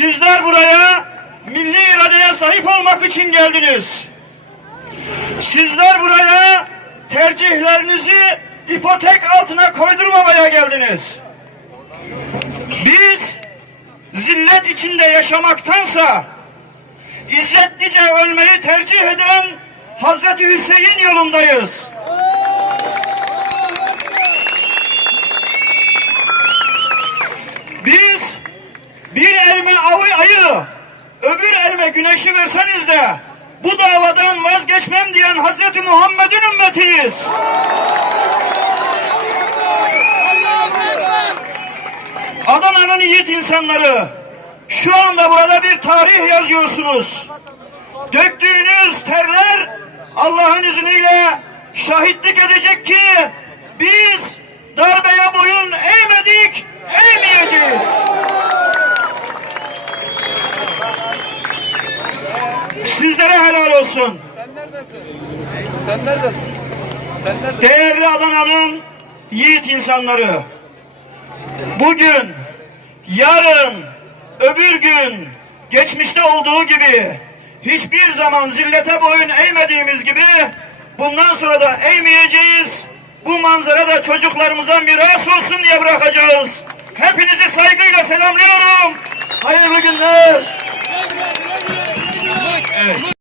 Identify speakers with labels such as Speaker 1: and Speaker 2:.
Speaker 1: Sizler buraya milli iradeye sahip olmak için geldiniz. Sizler buraya tercihlerinizi ipotek altına koydurmamaya geldiniz. Biz zillet içinde yaşamaktansa İzzetlice ölmeyi tercih eden Hazreti Hüseyin yolundayız. Bir elime avı ayı, öbür elime güneşi verseniz de bu davadan vazgeçmem diyen Hazreti Muhammed'in ümmetiyiz. Adana'nın yiğit insanları, şu anda burada bir tarih yazıyorsunuz. Döktüğünüz terler Allah'ın izniyle şahitlik edecek ki biz darbeye boyun olsun.
Speaker 2: Sen neredesin? Sen neredesin? Sen neredesin?
Speaker 1: Değerli Adana'nın yiğit insanları. Bugün, yarın, öbür gün, geçmişte olduğu gibi hiçbir zaman zillete boyun eğmediğimiz gibi bundan sonra da eğmeyeceğiz. Bu manzara da çocuklarımıza miras olsun diye bırakacağız. Hepinizi saygıyla selamlıyorum. Hayırlı günler.